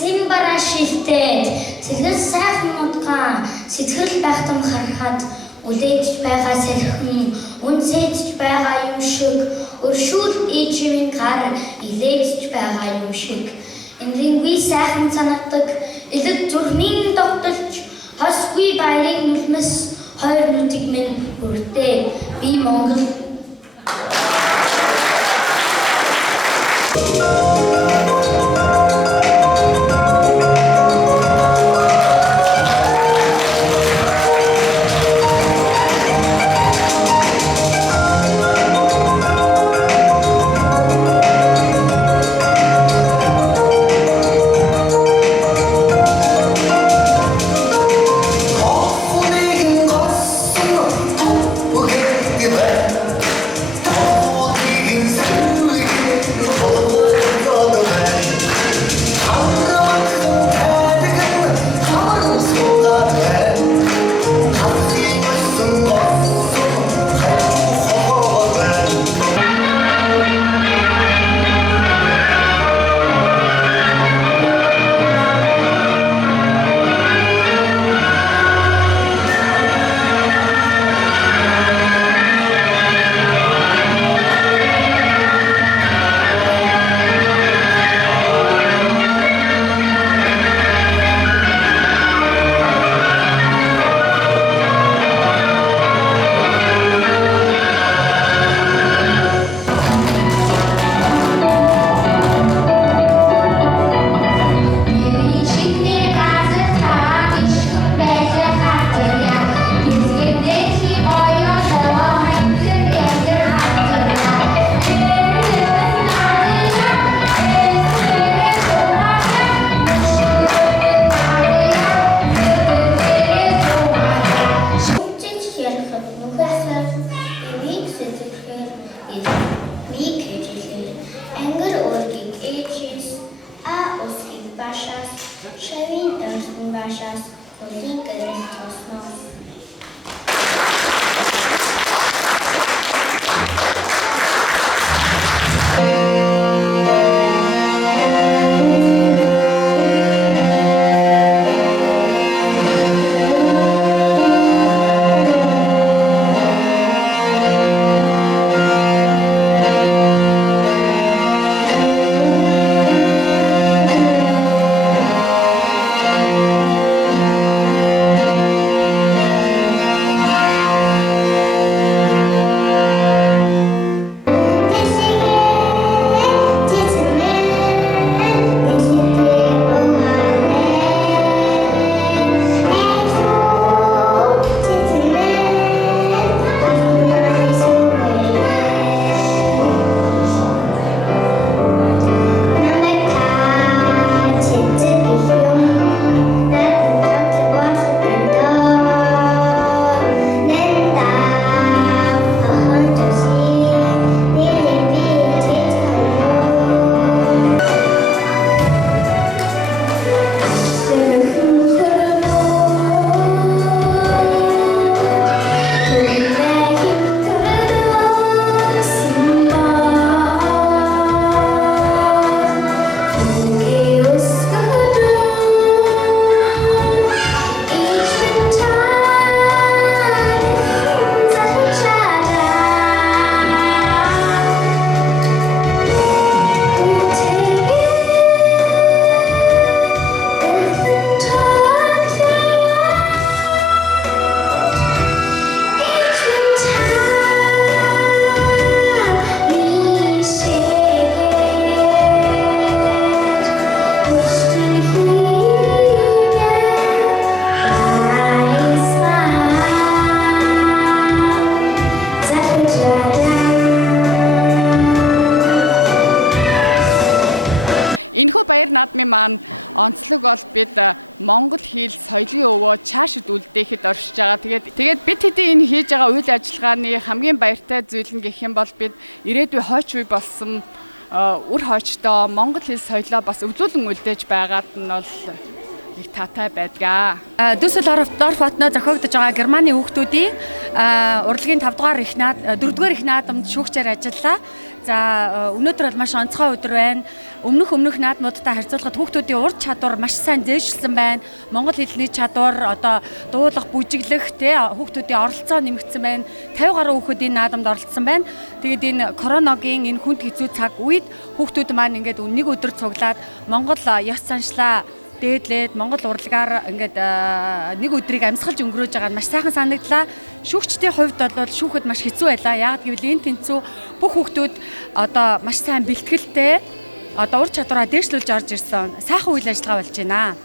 Симбара шилтээд сэтгэл сайхан мудгаан сэтгэл байхтан харахад үлээж байгаа салхин үнсэж байгаа юм шиг өршүүл ээжийн гар илээж байгаа юм шиг энрингүй сайхан санагдаг элэг зүрхний тогтолж хосгүй баярын нүлмэс хоёр нүдийг минь хүртээ би Монгол Энэхүү баяр наадмын маань онцлог бол бид Монгол хэл соёлын өвөө цаашид үлдээхэд оршиж байгаа. Тэгээд бид хэдийн энэ хийж байгаа үйл ажиллагааны хамгийн баяртай зүйл нь гэх юм бол бид ирээдүйн хойч үе болсон үр хойчтой Монгол хэл соёлоо бас өвлүүлэн үлдээж байгаад нь бол их таатай байдгаа. Düsseldorf хотноо зохиогдож байгаа Германы хүүхдүүдийн урлагийн 5 дугаар их 4 дугаар их наадамд шүүгчээр ажиллаа. За өнөөдөр бол маш онцгой өдөр байна. Өмнөх наадмуудтай харьцуулахад хүүхдүүдийн ур чадвар маш сайн дээшилсэн байна. Монгол хэлний чадвар одоо дуулах, бүжиглэх хүүхдүүдийн оролцоо нэмэгдсэн байна. 50 гаруй хүүхэд энэ наадамд оролцсон байна. Тэгээд энэ коронавигийн энэ хүнд хэцүү цаг үед хүүхдүүд маань ингээд нэг өдөр цуглаад Монгол ёс заншлаа дээдлээд Монгол урлагаар ингээд нэг өдрийг амьсгалж өнгөрөөж байгаа нь маш сайхан санагдлаа. Шүүгчдийн хувьд бол шүүхэд маш хэцүү байлаа. Яг гэвэл энэ тэнцүү бүх хүүхдүүд одоо маш сайн бэлтгэлтэй одоо ур чадвараа дээшлүүлж орж ирсэн. Сайхан үйл ажиллагаа болж байна.